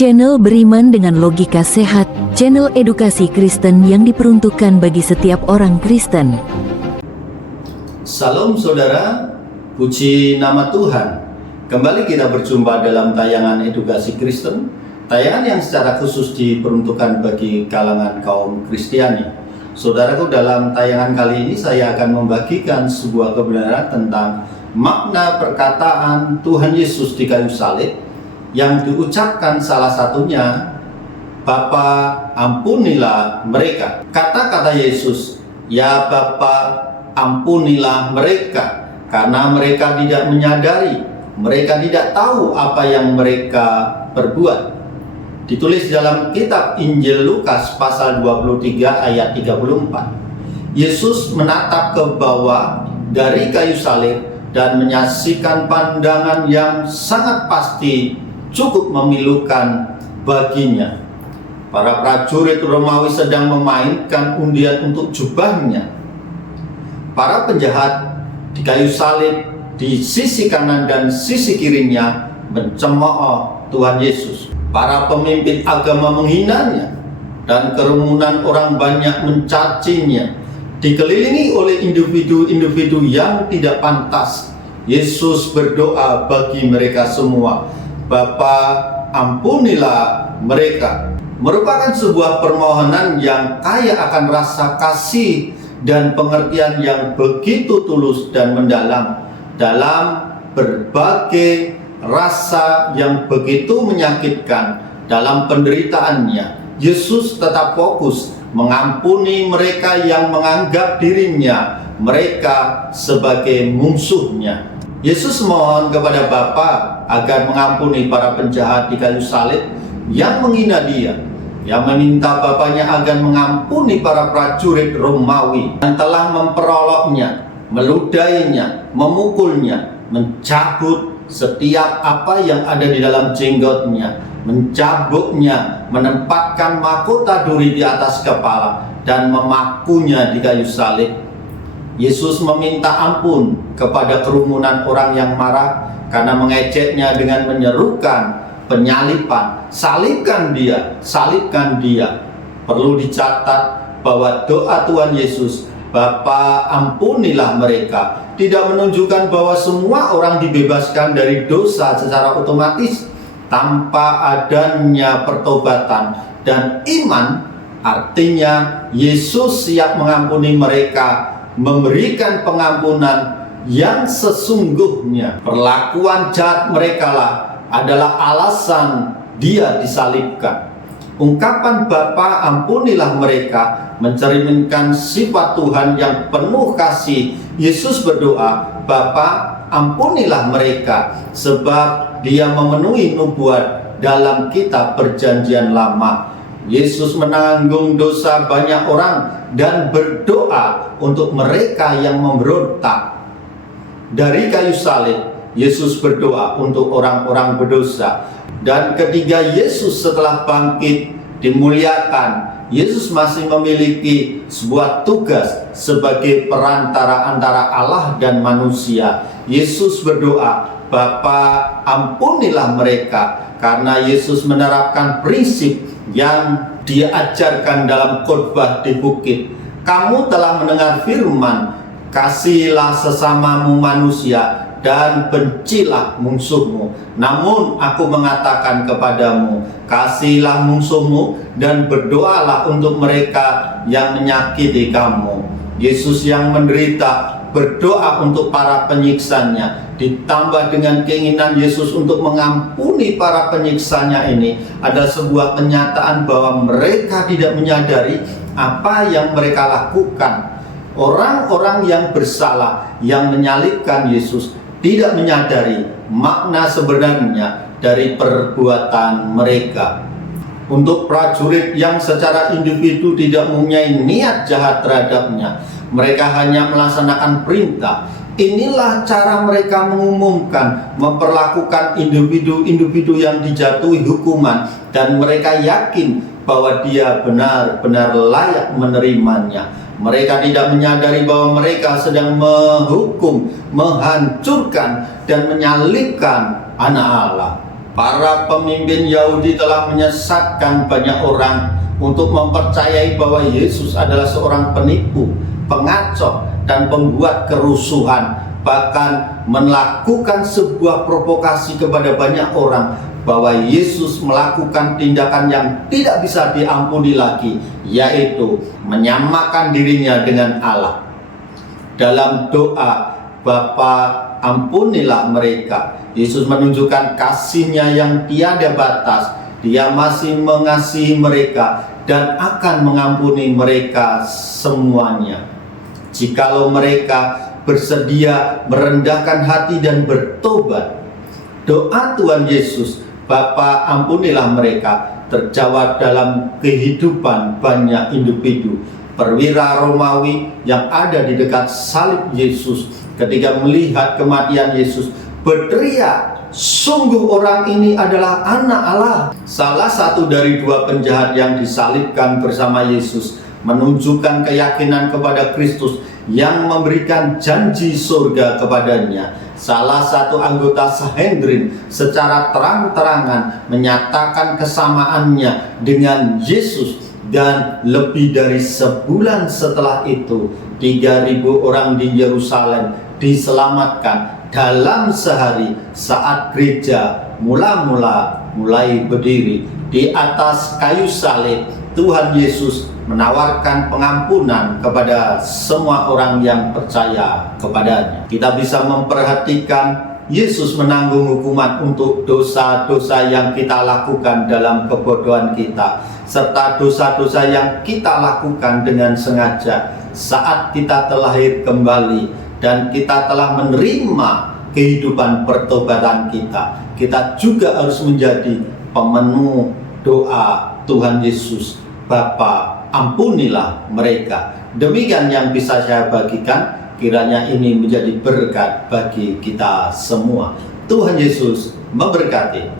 Channel beriman dengan logika sehat, channel edukasi Kristen yang diperuntukkan bagi setiap orang Kristen. Salam saudara, puji nama Tuhan. Kembali kita berjumpa dalam tayangan edukasi Kristen, tayangan yang secara khusus diperuntukkan bagi kalangan kaum Kristiani. Saudaraku, dalam tayangan kali ini saya akan membagikan sebuah kebenaran tentang makna perkataan Tuhan Yesus di kayu salib yang diucapkan salah satunya, "Bapa, ampunilah mereka." Kata-kata Yesus, "Ya Bapa, ampunilah mereka, karena mereka tidak menyadari, mereka tidak tahu apa yang mereka perbuat." Ditulis dalam kitab Injil Lukas pasal 23 ayat 34. Yesus menatap ke bawah dari kayu salib dan menyaksikan pandangan yang sangat pasti cukup memilukan baginya. Para prajurit Romawi sedang memainkan undian untuk jubahnya. Para penjahat di kayu salib di sisi kanan dan sisi kirinya mencemooh Tuhan Yesus. Para pemimpin agama menghinanya dan kerumunan orang banyak mencacinya. Dikelilingi oleh individu-individu yang tidak pantas, Yesus berdoa bagi mereka semua, "Bapa, ampunilah mereka." Merupakan sebuah permohonan yang kaya akan rasa kasih dan pengertian yang begitu tulus dan mendalam dalam berbagai rasa yang begitu menyakitkan dalam penderitaannya. Yesus tetap fokus mengampuni mereka yang menganggap dirinya mereka sebagai musuhnya. Yesus mohon kepada Bapa agar mengampuni para penjahat di kayu salib yang menghina dia, yang meminta Bapanya agar mengampuni para prajurit Romawi yang telah memperoloknya, meludainya, memukulnya, mencabut setiap apa yang ada di dalam jenggotnya, mencabuknya, menempatkan mahkota duri di atas kepala, dan memakunya di kayu salib. Yesus meminta ampun kepada kerumunan orang yang marah karena mengejeknya dengan menyerukan penyaliban, "Salibkan dia, salibkan dia." Perlu dicatat bahwa doa Tuhan Yesus, "Bapa, ampunilah mereka," tidak menunjukkan bahwa semua orang dibebaskan dari dosa secara otomatis tanpa adanya pertobatan dan iman. Artinya Yesus siap mengampuni mereka, memberikan pengampunan yang sesungguhnya. Perlakuan jahat mereka lah adalah alasan dia disalibkan. Ungkapan "Bapa, ampunilah mereka" mencerminkan sifat Tuhan yang penuh kasih. Yesus berdoa, "Bapa, ampunilah mereka," sebab dia memenuhi nubuat dalam kitab Perjanjian Lama. Yesus menanggung dosa banyak orang dan berdoa untuk mereka yang memberontak. Dari kayu salib, Yesus berdoa untuk orang-orang berdosa. Dan ketika Yesus setelah bangkit dimuliakan, Yesus masih memiliki sebuah tugas sebagai perantara antara Allah dan manusia. Yesus berdoa, "Bapa, ampunilah mereka," karena Yesus menerapkan prinsip yang dia ajarkan dalam khotbah di bukit. "Kamu telah mendengar firman, kasihilah sesamamu manusia dan bencilah musuhmu. Namun aku mengatakan kepadamu, kasihilah musuhmu dan berdoalah untuk mereka yang menyakiti kamu." Yesus yang menderita berdoa untuk para penyiksanya, ditambah dengan keinginan Yesus untuk mengampuni para penyiksanya ini adalah sebuah kenyataan bahwa mereka tidak menyadari apa yang mereka lakukan. Orang-orang yang bersalah yang menyalibkan Yesus tidak menyadari makna sebenarnya dari perbuatan mereka. Untuk prajurit yang secara individu tidak mempunyai niat jahat terhadapnya, mereka hanya melaksanakan perintah. Inilah cara mereka mengumumkan, memperlakukan individu-individu yang dijatuhi hukuman, dan mereka yakin bahwa dia benar-benar layak menerimanya. Mereka tidak menyadari bahwa mereka sedang menghukum, menghancurkan, dan menyalibkan Anak Allah. Para pemimpin Yahudi telah menyesatkan banyak orang untuk mempercayai bahwa Yesus adalah seorang penipu, pengacau, dan pembuat kerusuhan. Bahkan melakukan sebuah provokasi kepada banyak orang bahwa Yesus melakukan tindakan yang tidak bisa diampuni lagi, yaitu menyamakan dirinya dengan Allah. Dalam doa, Bapa, ampunilah mereka, Yesus menunjukkan kasih-Nya yang tiada batas. Dia masih mengasihi mereka dan akan mengampuni mereka semuanya, jikalau mereka bersedia merendahkan hati dan bertobat. Doa Tuhan Yesus, Bapa, ampunilah mereka, terjawab dalam kehidupan banyak individu. Perwira Romawi yang ada di dekat salib Yesus ketika melihat kematian Yesus berteriak, "Sungguh orang ini adalah anak Allah." Salah satu dari dua penjahat yang disalibkan bersama Yesus menunjukkan keyakinan kepada Kristus yang memberikan janji surga kepadanya. Salah satu anggota Sanhedrin secara terang-terangan menyatakan kesamaannya dengan Yesus, dan lebih dari sebulan setelah itu 3.000 orang di Yerusalem diselamatkan dalam sehari saat gereja mulai berdiri. Di atas kayu salib, Tuhan Yesus menawarkan pengampunan kepada semua orang yang percaya kepadanya. Kita bisa memperhatikan Yesus menanggung hukuman untuk dosa-dosa yang kita lakukan dalam kebodohan kita, serta dosa-dosa yang kita lakukan dengan sengaja saat kita terlahir kembali dan kita telah menerima kehidupan pertobatan kita. Kita juga harus menjadi pemenuh doa Tuhan Yesus, Bapa, ampunilah mereka. Demikian yang bisa saya bagikan. Kiranya ini menjadi berkat bagi kita semua. Tuhan Yesus memberkati.